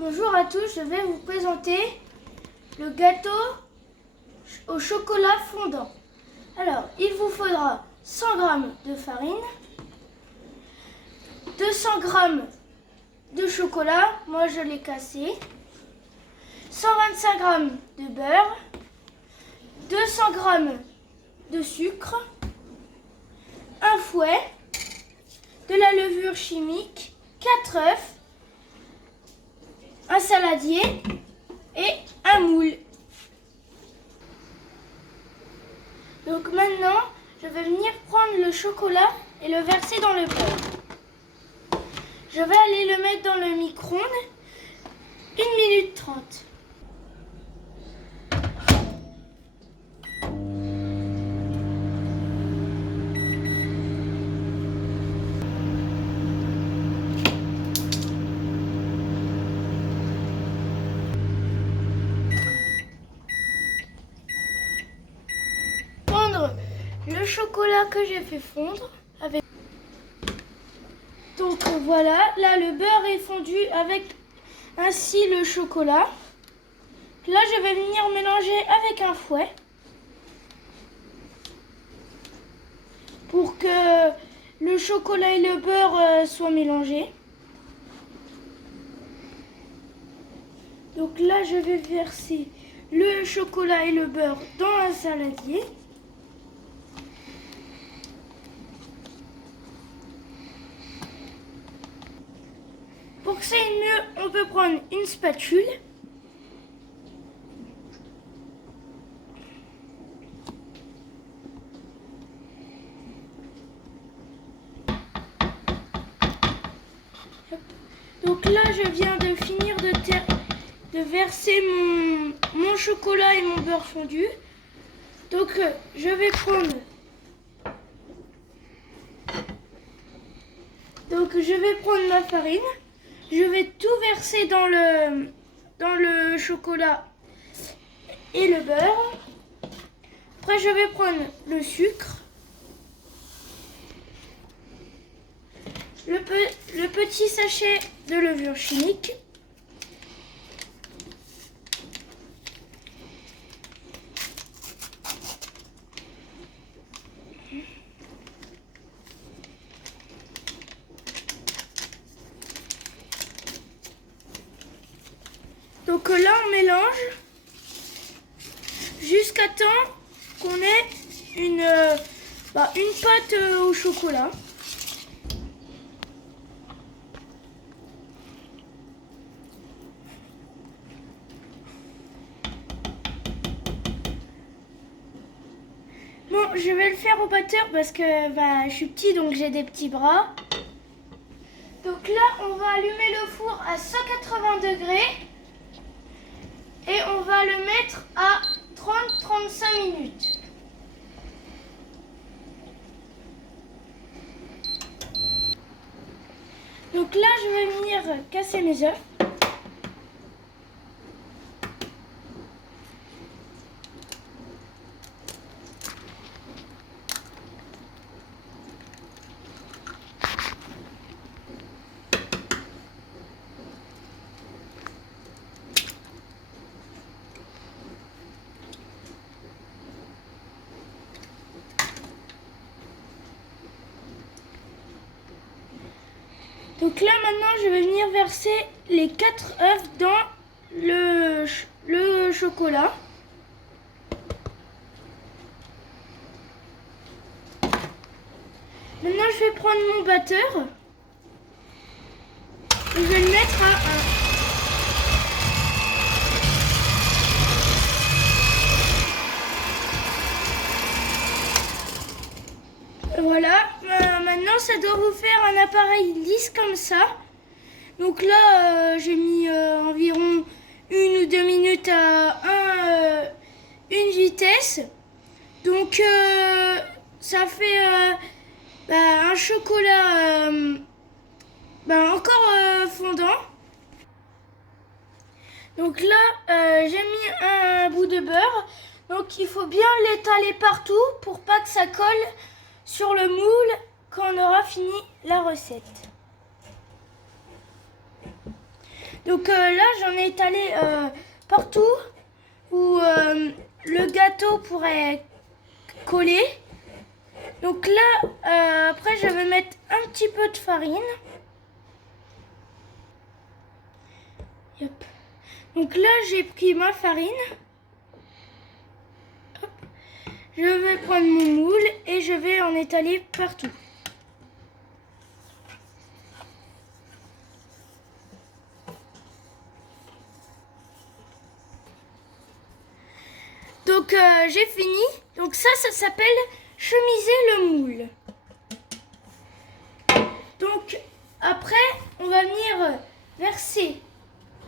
Bonjour à tous, je vais vous présenter le gâteau au chocolat fondant. Alors, il vous faudra 100 g de farine, 200 g de chocolat, moi je l'ai cassé, 125 g de beurre, 200 g de sucre, un fouet, de la levure chimique, 4 œufs, un saladier et un moule. Donc maintenant, je vais venir prendre le chocolat et le verser dans le beurre. Je vais aller le mettre dans le micro-ondes 1 minute 30. Le chocolat que j'ai fait fondre avec. Donc voilà, là le beurre est fondu avec ainsi le chocolat. Là je vais venir mélanger avec un fouet pour que le chocolat et le beurre soient mélangés. Donc là je vais verser le chocolat et le beurre dans un saladier. Pour que ça aille mieux, on peut prendre une spatule. Donc là, je viens de finir de verser mon chocolat et mon beurre fondu. Donc je vais prendre... ma farine. Je vais tout verser dans le chocolat et le beurre. Après, je vais prendre le sucre, le petit sachet de levure chimique, donc là on mélange jusqu'à temps qu'on ait une pâte au chocolat. Bon, je vais le faire au batteur parce que je suis petit, donc j'ai des petits bras. Donc là, on va allumer le four à 180 degrés et on va le mettre à 30-35 minutes. Donc là, je vais venir casser mes œufs. Donc là maintenant je vais venir verser les 4 œufs dans le chocolat. Maintenant je vais prendre mon batteur et je vais le mettre à 1. Voilà, maintenant ça doit vous faire un appareil lisse comme ça. Donc là j'ai mis environ 1 ou 2 minutes à une vitesse. Donc ça fait un chocolat encore fondant. Donc là j'ai mis un bout de beurre. Donc il faut bien l'étaler partout pour pas que ça colle sur le moule quand on aura fini la recette. Donc là, j'en ai étalé partout où le gâteau pourrait coller. Donc là, après, je vais mettre un petit peu de farine. Yep. Donc là, j'ai pris ma farine. Hop. Je vais prendre mon moule et je vais en étaler partout. Donc j'ai fini. Donc ça s'appelle chemiser le moule. Donc après, on va venir verser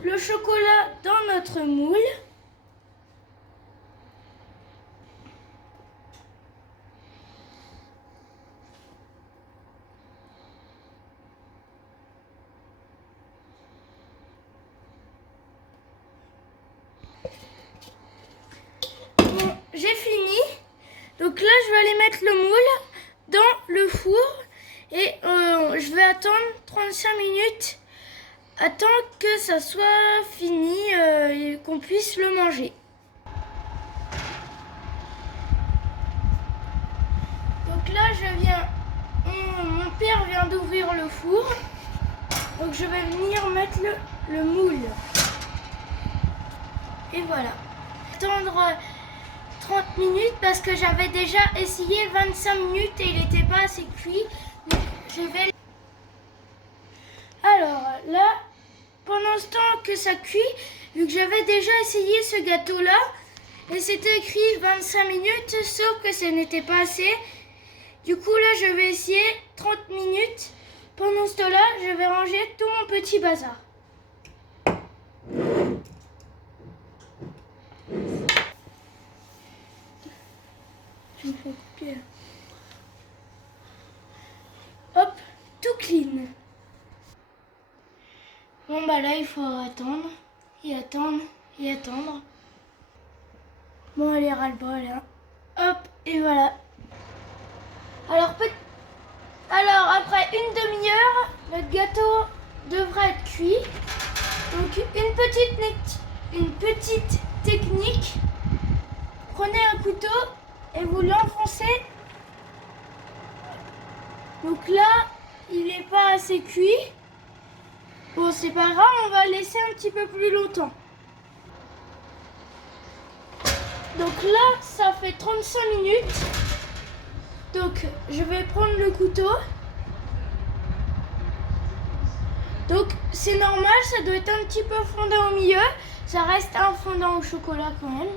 le chocolat dans notre moule. Bon, j'ai fini. Donc là, je vais aller mettre le moule dans le four et je vais attendre 35 minutes. Attends que ça soit fini et qu'on puisse le manger. Donc là, mon père vient d'ouvrir le four. Donc je vais venir mettre le moule. Et voilà. Attendre 30 minutes parce que j'avais déjà essayé 25 minutes et il n'était pas assez cuit. Donc je vais... Alors là, pendant ce temps que ça cuit, vu que j'avais déjà essayé ce gâteau-là, et c'était écrit 25 minutes, sauf que ce n'était pas assez. Du coup, là, je vais essayer 30 minutes. Pendant ce temps-là, je vais ranger tout mon petit bazar. Je me fais couper. Hop, tout clean. Bon, bah là, il faut attendre, et attendre, et attendre. Bon, allez, ras-le-bol, hein. Hop, et voilà. Alors après une demi-heure, notre gâteau devrait être cuit. Donc une petite technique. Prenez un couteau et vous l'enfoncez. Donc là, il n'est pas assez cuit. Bon, c'est pas grave, on va le laisser un petit peu plus longtemps. Donc là, ça fait 35 minutes. Donc, je vais prendre le couteau. Donc, c'est normal, ça doit être un petit peu fondant au milieu. Ça reste un fondant au chocolat quand même.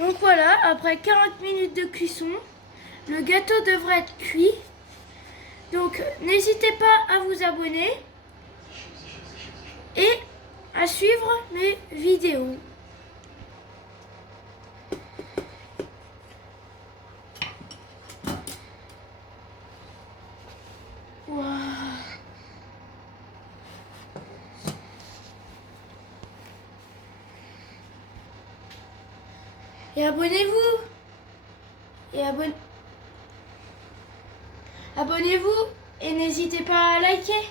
Donc voilà, après 40 minutes de cuisson, le gâteau devrait être cuit. Donc, n'hésitez pas à vous abonner et à suivre mes vidéos. Wow. Et abonnez-vous. Et abonnez-vous et n'hésitez pas à liker.